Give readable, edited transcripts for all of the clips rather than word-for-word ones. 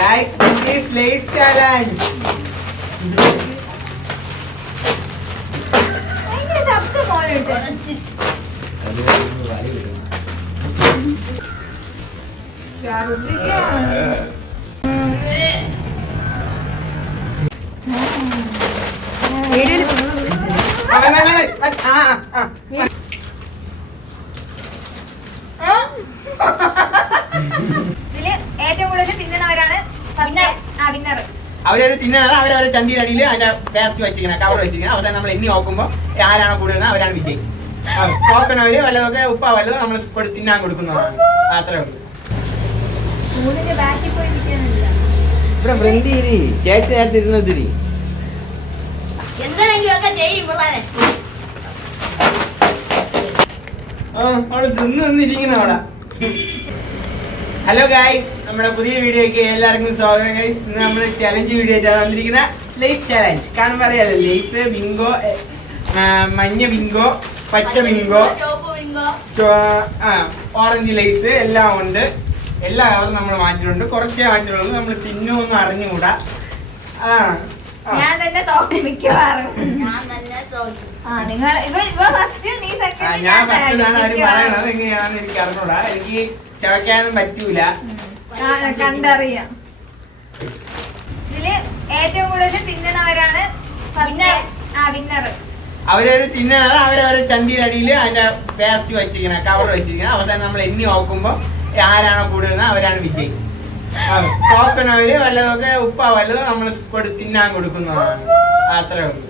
Guys, this is Lay's challenge. അവരൊരു തിന്നണത് അവരവരെ ചന്തിയുടെ അതിന്റെ പേസ്റ്റ് വെച്ചിരിക്കണം, കവർ വെച്ചിരിക്കണം. അവസാനം നമ്മൾ എണ്ണി നോക്കുമ്പോൾ ആരാണോ കൂടുതൽ അവരാണ് വിജയം. നോക്കണവര് വല്ലതൊക്കെ ഉപ്പ വല്ലതും നമ്മൾ തിന്നാൻ കൊടുക്കുന്നതാണ്. അത്രേ ഉള്ളൂ. ഇവിടെ ഫ്രണ്ട് ചേച്ചി നേരത്തെ ഇരുന്നതിരി അവള് തിന്നിരിക്കുന്ന അവിടെ. ഹലോ ഗൈസ്, നമ്മുടെ പുതിയ വീഡിയോക്ക് എല്ലാവർക്കും സ്വാഗതം ഗൈസ്. ഇന്ന് നമ്മൾ ചലഞ്ച് വീഡിയോ ആയിട്ടാണ് വന്നിരിക്കുന്ന ലേസ് ചലഞ്ച്. കാണുമ്പോൾ അറിയാലോ, ലേസ് ബിങ്കോ, മഞ്ഞ ബിങ്കോ, പച്ച ബിങ്കോ, ഓറഞ്ച് ലേസ് എല്ലാം ഉണ്ട്. എല്ലാ കളറും നമ്മൾ വാങ്ങിച്ചിട്ടുണ്ട്. കുറച്ചേ വാങ്ങിച്ചിട്ടുള്ളൂ. നമ്മൾ തിന്നുമൊന്നും അറിഞ്ഞുകൂടാ. ഞാൻ തന്നെ തോക്കും മിക്കവാറും. ഞാൻ ഫസ്റ്റാണ് അവര് പറയണത്. എങ്ങനെയാണെന്ന് എനിക്ക് അറിഞ്ഞൂടാ. എനിക്ക് ചവയ്ക്കാനും പറ്റൂല. കണ്ടറിയാം. ഇതില് ഏറ്റവും കൂടുതൽ തിന്നണവരാണ് വിന്നർ. അവരൊരു തിന്നണത് അവരവരെ ചന്തിയുടെ അടിയിൽ അതിന്റെ പേസ്റ്റ് വെച്ചിരിക്കണം, കവർ വെച്ചിരിക്കണം. അവസാനം നമ്മൾ എണ്ണി നോക്കുമ്പോ ആരാണോ കൂടുതൽ അവരാണ് വിജയം. നോക്കണവര് വല്ലതൊക്കെ ഉപ്പ വല്ലതും നമ്മൾ തിന്നാൻ കൊടുക്കുന്നതാണ്. അത്രേ ഉള്ളൂ.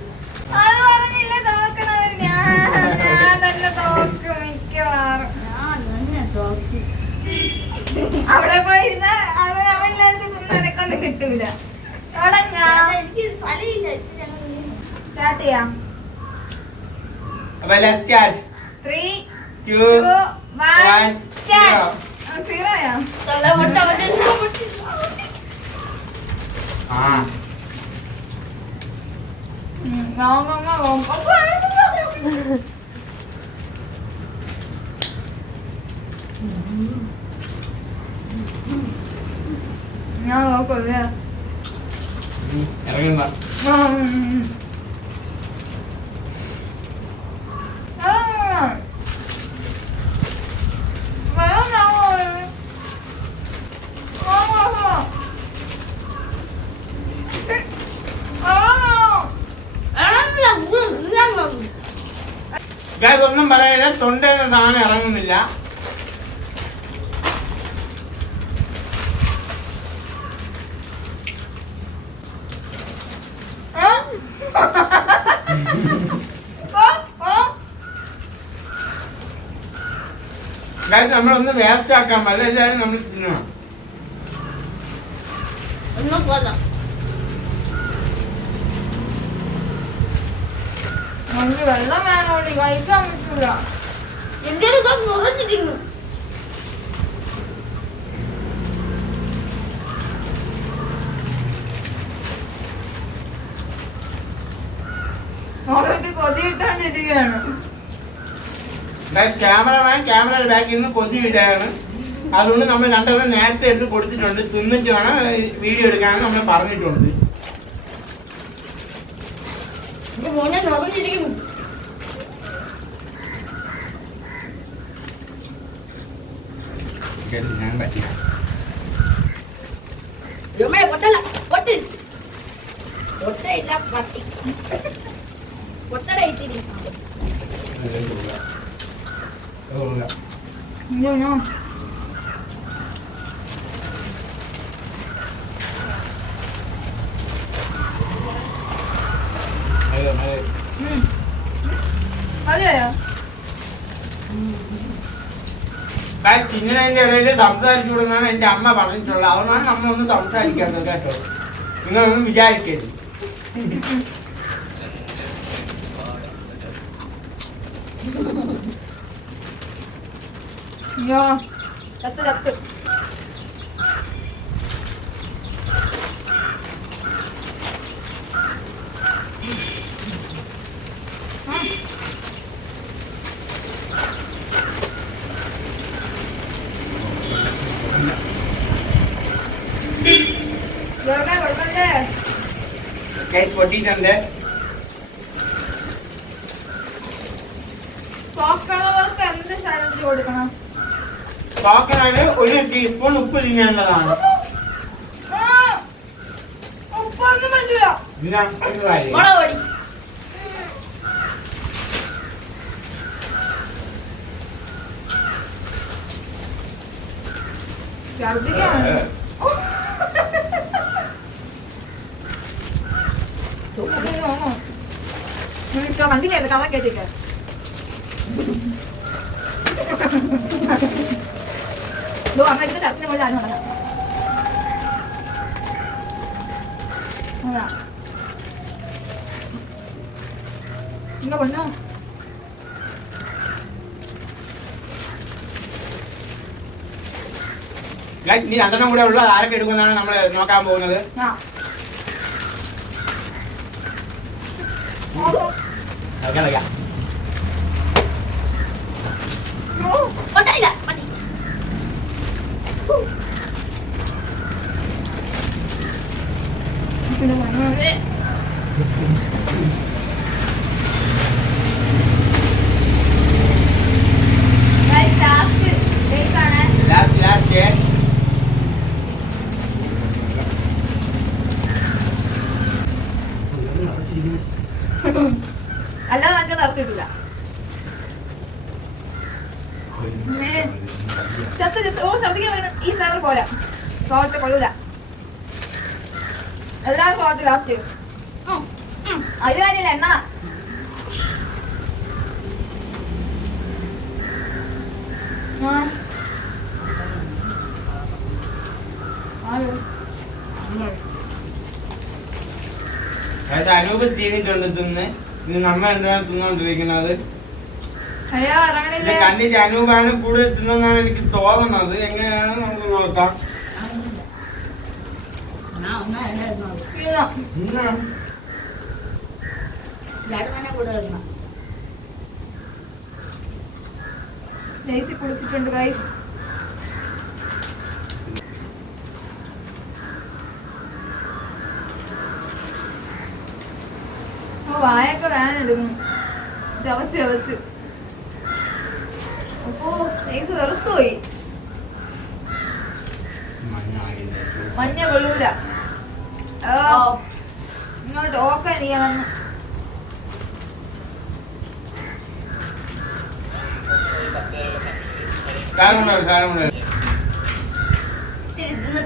അവിടെ പോയിരുന്ന അവനെല്ലാവർക്കും കിട്ടൂല. സ്റ്റാർട്ട് ചെയ്യാം. അപ്പൊ let's start. 3, 2, 1 start. സീറോയാ? ഞാൻ നോക്കൂല. ഇറങ്ങണ്ട. ഒന്നും പറയില്ല, തൊണ്ടയിൽ താനെ ഇറങ്ങുന്നില്ല. നമ്മളൊന്ന് വേസ്റ്റ് ആക്കാൻ പാടില്ല. എല്ലാവരും നമ്മൾ തിന്നണം. വെള്ളം വേണോടി, കഴിക്കാൻ പറ്റൂല. എന്തേലും മുറഞ്ഞിരിക്കുന്നു. മോളോട്ട് കൊതിയിട്ടോണ്ടിരിക്കുകയാണ്. ക്യാമറയുടെ ബാക്കിൽ നിന്ന് കൊതി ഇടുകയാണ്. അതുകൊണ്ട് നമ്മൾ രണ്ടെണ്ണം നേരത്തെ എടുത്ത് കൊടുത്തിട്ടുണ്ട്. തിന്നിട്ട് വേണം വീഡിയോ എടുക്കാനും നമ്മൾ പറഞ്ഞിട്ടുണ്ട്. ഞാൻ പറ്റില്ല. അതെയോ? ചിന്നതിന്റെ ഇടയിൽ സംസാരിച്ചു കൊടുന്നാണ് എന്റെ അമ്മ പറഞ്ഞിട്ടുള്ളത്. അതുകൊണ്ടാണ് നമ്മളൊന്നും സംസാരിക്കാത്തത് കേട്ടോ. നിങ്ങളൊന്നും വിചാരിക്കരുത്. ചത്ത് ചത്ത്. ഗൈസ് പൊട്ടിയിട്ടുണ്ട്. കോക്കനാണ് 1 ടീസ്പൂൺ ഉപ്പ് തിന്നേണ്ടതാണ്. കണ്ടില്ലേ കഥ കേട്ടിട്ട് അമ്മയുടെ ചർച്ചിനെ പോലെ ആരും നടക്കാം. ഇങ്ങ പൊന്നോ ഇനി 2 കൂടെ ഉള്ള ആരൊക്കെ എടുക്കുന്നതാണ് നമ്മൾ നോക്കാൻ പോകുന്നത്. അല്ലാതെ അച്ഛൻ നിറച്ചിട്ടില്ല. ഛർദിക്കാൻ വേണം. ഈ ഫ്ലേവർ പോരാ, സോൾട്ട് കൊള്ളൂല. എല്ലാം സോൾട്ട് ലാസ്റ്റ്. അത് കാര്യമില്ല, എണ്ണ അനൂപ് തീർന്നിട്ടുണ്ട് തിന്ന്. ഇത് നമ്മ എന്താണ് തിന്നോണ്ടിരിക്കുന്നത്. കണ്ടിട്ട് അനൂപാണ് കൂടുതൽ തിന്നെന്നാണ് എനിക്ക് തോന്നുന്നത്. എങ്ങനെയാണ് നമുക്ക് നോക്കാം. കുളിച്ചിട്ടുണ്ട് ഗൈസ്. വായൊക്കെ വേനെടുക്കുന്നു, ചവച്ച് ചവച്ച്. അപ്പോ നൈസ് വെറുത്തുപോയി. മഞ്ഞ കൊള്ളൂല. ഇങ്ങോട്ട് ഓക്കാൻ ചെയ്യാൻ വന്ന്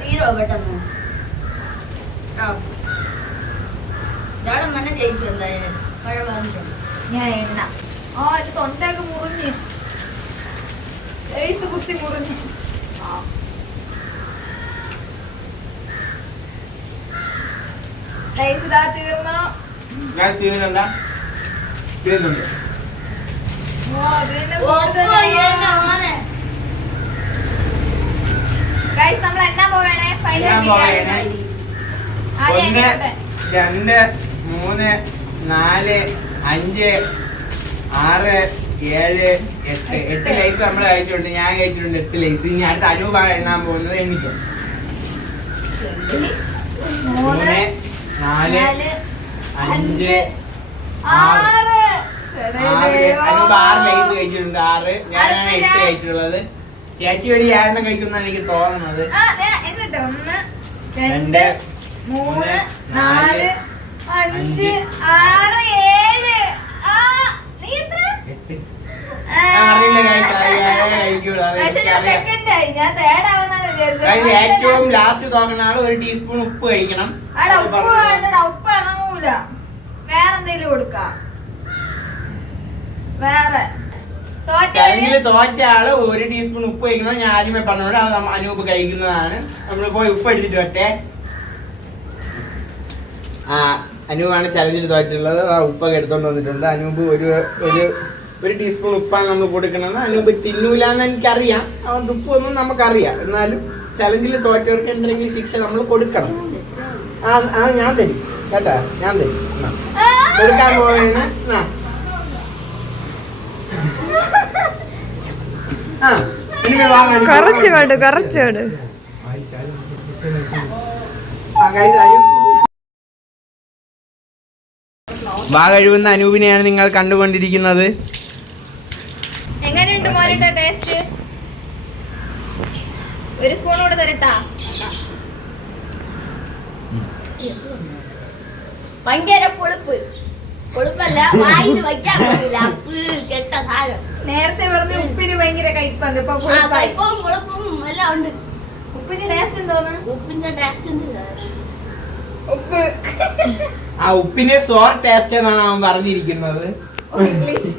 തീരോ പെട്ടെന്ന്. മന ജയിക്കും എന്തായാലും. മഴ വന്നിട്ട് ഞാൻ എണ്ണ എന്റെ തൊണ്ടയൊക്കെ മുറിഞ്ഞ് ഐസ് കുത്തി മുറിഞ്ഞ്. ലൈസ് ഇതാ തീർന്നു. ഗൈസ് നമ്മൾ എന്നാ പോകണേ? 1 2 3 4 5 6 7 8 ലൈസ് നമ്മൾ കഴിച്ചിട്ടുണ്ട്. ഞാൻ കഴിച്ചിട്ടുണ്ട് 8 ലൈസ്. ഇനി അടുത്ത അനൂപാണ് എണ്ണാൻ പോകുന്നത്. എനിക്ക് 3 4 5 6 അനൂപ് 6 ലൈസ് കഴിച്ചിട്ടുണ്ട്. 6 ഞാനാണ് 8 കഴിച്ചിട്ടുള്ളത്. ചേച്ചി ഒരു 7 കഴിക്കുന്നതാണ് എനിക്ക് തോന്നുന്നത്. 1 2 3 4 5 6 7 ഏറ്റവും ലാസ്റ്റ് നോക്കുന്ന ആള് 1 ടീസ്പൂൺ ഉപ്പ് കഴിക്കണം. ഉപ്പ് ഇറങ്ങൂല. വേറെന്തെങ്കിലും കൊടുക്കാം. വേറെ ചലഞ്ചില് തോറ്റ ആള് 1 ടീസ്പൂൺ ഉപ്പ് കഴിക്കണം. ഞാൻ ആദ്യമേ പറഞ്ഞോട് അത് അനൂപ് കഴിക്കുന്നതാണ്. നമ്മൾ പോയി ഉപ്പ് എടുത്തിട്ട് വരട്ടെ. അനൂപാണ് ചലഞ്ചിൽ തോറ്റുള്ളത്. ആ ഉപ്പൊക്കെ എടുത്തോണ്ട് വന്നിട്ടുണ്ട്. അനൂപ് ഒരു ടീസ്പൂൺ ഉപ്പാണ് നമ്മൾ കൊടുക്കണമെന്ന്. അനൂപ് തിന്നൂലെന്ന് എനിക്കറിയാം. അവൻ ഉപ്പൊന്നും നമുക്കറിയാം. എന്നാലും ചലഞ്ചിൽ തോറ്റവർക്ക് എന്തെങ്കിലും ശിക്ഷ നമ്മൾ കൊടുക്കണം. ഞാൻ തരും കേട്ടാ, ഞാൻ തരും. കൊടുക്കാൻ പോവുകയാണ്. വാ കഴിവുന്ന അനൂപിനെയാണ് നിങ്ങൾ കണ്ടുകൊണ്ടിരിക്കുന്നത്. എങ്ങനെയുണ്ട് മോനിട്ട ടേസ്റ്റ്? ഒരു സ്പൂൺ കൂടെ തരട്ടാ? ഭയങ്കര പൊളിപ്പ്. പൊളിപ്പല്ല, വായിൽ വയ്ക്കാൻ പറ്റില്ല. അപ്പ് കെട്ട സാധനം. നേരത്തെ പറഞ്ഞ ഉപ്പിന് ഭയങ്കര കയ്പാണ്, ഇപ്പൊ കയ്പും പൊളിപ്പും എല്ലാം ഉണ്ട്. ഉപ്പിന്റെ ടേസ്റ്റ് എന്തോന്ന്? ഉപ്പിന്റെ ടേസ്റ്റ് ഉണ്ട്. ഉപ്പ് ആ ഉപ്പിന് സോർ ടേസ്റ്റ് എന്നാണ് അവൻ പറഞ്ഞിരിക്കുന്നത്. ഇംഗ്ലീഷ്.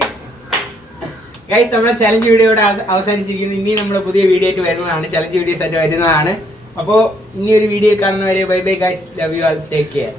ഗൈസ്, നമ്മുടെ ചലഞ്ച് വീഡിയോ ഇവിടെ അവസാനിച്ചിരിക്കുന്നു. ഇനി നമ്മുടെ പുതിയ വീഡിയോ ആയിട്ട് വരുന്നതാണ്, ചലഞ്ച് വീഡിയോസ് ആയിട്ട് വരുന്നതാണ്. അപ്പോൾ ഇനി ഒരു വീഡിയോ കാണുന്നവരെ bye bye guys, love you all, take care.